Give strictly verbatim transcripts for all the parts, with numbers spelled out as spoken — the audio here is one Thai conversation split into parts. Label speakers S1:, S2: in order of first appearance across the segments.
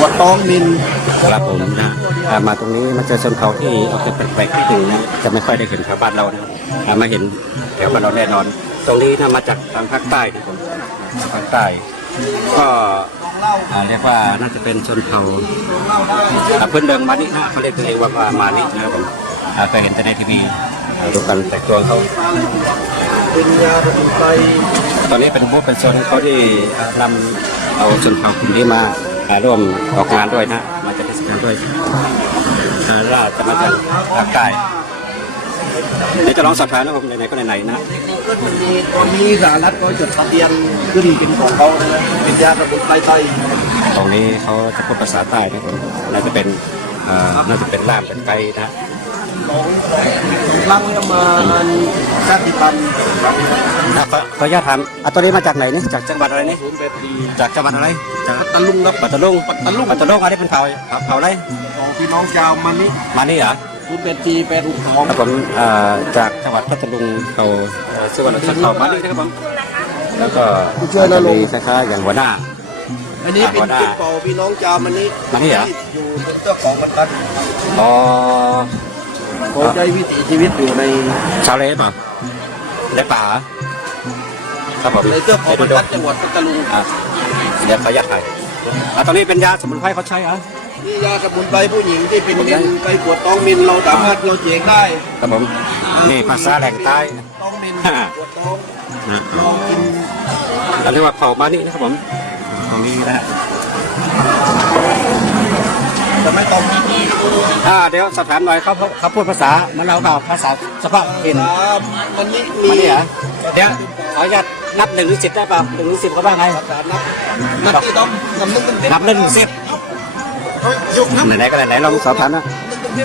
S1: วตองมิน
S2: ครับผมนะมาตรงนี้มาเจอชนเผ่าที่ออกจะแปลกๆนิดนึงนะจะไม่ค่อยได้เห็นแถวบ้านเรานะครับมาเห็นแถวบ้านเราแน่นอน ตรงนี้ถ้ามาจากทางภาคใต้นะครับภาคใต้ก็เรียกว่าน่าจะเป็นชนเผ่าเพื่อนเดิมมานินะเขาเรียกตัวเองว่ามานินะครับผมเคยเห็นแต่ในทีวีดูกันแต่งตัวเขา
S1: เป็นยาสมุนไพร
S2: ตอนนี้เป็นบูธเป็นโซนเขาที่นำเอาชนเผ่ากลุ่มนี้มาร่วมออกงานด้วยนะมาจากเทศกาลด้วยราจะมาจากภาคใต้เดี๋ยวจะลองสอบถามนะผมไหนๆก็ไหนๆนะ
S1: ตอนนี้สหรัฐก็จดทะเบียนขึ้นเป็นของเขานะเป็นยาสมุนไพรไทย
S2: ตรงนี้เขาจะพูดภาษาใต้นะผมน่าจะเป็นน่าจะเป็นล่ามเป็นไกด์นะ
S1: ครั้งนี้มาชาติพันธุ์
S2: ขอขออนุญาตถามอ่ะตัวนี้มาจากไหนนี่จากจังหวัดอะไรนี่จากจังหวัดอะไรจาก
S1: ปัตตาลุงครับ
S2: ปัตตาลุงปัตตาลุงปัตตาลุงอันนี้เป็นเผ่าเผ่าอะไร
S1: ของพี่น้องชาวมานี่
S2: มานี่เหรอ
S1: คุณเป็นจีเป็นอุทอง
S2: ครับผมจากจังหวัดพัทลุงเขาชื่อว่าชนเผ่ามานี่นะครับผมแล้วก็จะมีคล้ายๆอย่างหัวหน้า
S1: อันนี้เป็นจุดเป่าพี่น้องชาวมานี่
S2: มานี่เหรอ
S1: อยู่เจ้าของบรรทัด
S2: อ๋อ
S1: เขาใช้วิถีชีวิตอยู่ใน
S2: ชาวเลป่ะในป่าครับผม
S1: ในเจ้าของบรรทัดจังหวัดพัทลุง
S2: อ่ะเดี๋ยวขอยัดไปอ่ะตอนนี้เป็นยาสมุนไพรเขาใช้เหรอ
S1: นี่ยาสมุนไพรผู้หญิงที่เป็นมินไปปวดท้องมินเราสามารถเราเจียงได้
S2: ครับผมนี่ภาษาแหล่งใต้
S1: ท้องมินปวดท้อง
S2: นะกินเราเรียกว่าเผ่ามานี่นะครับผมตรงนี้นะ
S1: จะไม่ตรง
S2: อ่าเดี๋ยวสอบถามหน่อยเขาเขาพูดภาษามันเราเปล่าภาษาสภาพเห็น
S1: มันนี่มี
S2: เหรอเดี๋ยวขออนุญาตนับหนึ่งถึงสิบได้เปล่าหนึ่งถึงสิบเขาบ้างไง
S1: นับนับที่ต้องนับหนึ่งถึงสิบ
S2: นับหนึ่งถึงสิบไหนๆก็ไหนๆลองสอบถามนะ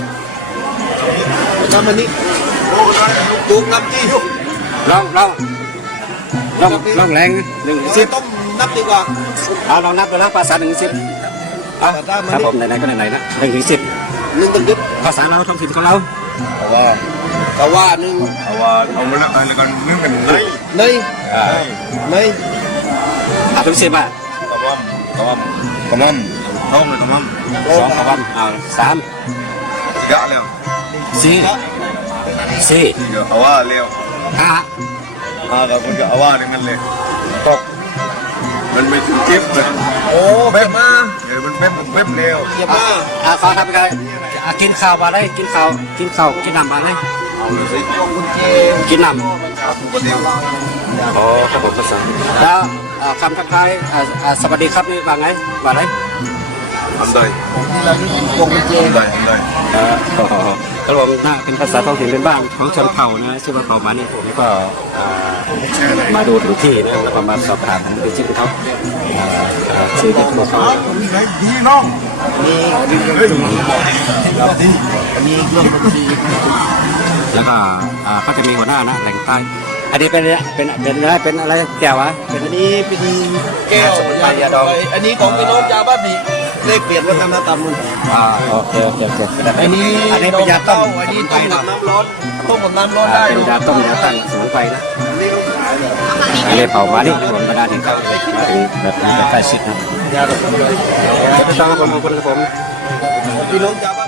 S1: นับมันนี่ดูนับที่อยู่
S2: ลองลองลองลองแรงหนึ่งถึงสิบ
S1: ต้องนับดีกว่า
S2: เอาลองนับดูนะภาษาหนึ่งถึงสิบเอาครับผมไหนๆก็ไหนๆนะหนึ่งถึงสิบ
S1: หนึ่งถึงสิบ
S2: ภาษาเราท้องถิ่นของเรา
S1: แต่ว่าแต่ว่าหนึ่ง
S3: แต่ว่าเอามาแล้วอะไรกันนึ่งเป็นเลย
S1: เลยเลย
S2: อ่ะถึงสิบอ่ะ
S3: กระว่ำกระว่ำกระว่ำท้องเลยกระว่
S2: ำสองกระว่ำอ่าสาม
S3: ยะแล้ว
S2: สี่สี่
S3: เดี๋ยวเอาว่าเร็ว
S2: ห้า
S3: อ่ากับคนก็เอาว่าเลยมันเลย
S2: ตก
S3: มันไม่ถึงเจ็บเลย
S1: โอ้เบ็บมา
S3: เดี๋ยวมันเบ็บเบ็บเร็ว
S1: เจ็บมา
S2: อ่าขอทำกันกินข้าวมาเลยกินข้าวกินข้าวกินน้ำมาเลยกินน้ำอ๋อครับผมภาษาแล้วคำทักทายสวัสดีครับนี่ว่าไงว่าไร
S3: ทำได้
S1: วงกุญแจ
S3: ได้ทำได้
S2: ครับผมน่าเป็นภาษาท้องถิ่นเป็นบ้างของชนเผ่านะชื่อว่าเผ่ามานี่ผมก็มาดูถึงที่นะแล้วก็มาสอบถามดูชื่อเขาชื่อเป็นตัวเขา
S3: พี่น้อง
S1: มีมีเรื่องบัญชี
S2: แล้วก็เขาจะมีหัวหน้านะแหล่งใต้อันนี้เป็นเป็นเป็นอะไรเป็นอะไรแก้ววะ
S1: เป็นอันนี้เป็นแก้วยาดองอันนี้ของพี่น้องชาวบ้านนี่เลขเปลี่ยนวัฒนธรรมมัน
S2: อ่าโอเคโอเคโอเค
S1: อันนี้
S2: อันนี้เป็นยาต้ม
S1: อันนี้ต้มกับน้ำร้อนต้มกับน้ำร้อนได้
S2: เป็นยาต้มยาตั้งสมุนไพรนะอันนี้เผามาดิผมมาได้ถึงเขาแบบนี้แบบใกล้ชิดนะ
S1: ยาดอง
S2: จะไปต้องคนคนผม
S1: พี่น้องชาว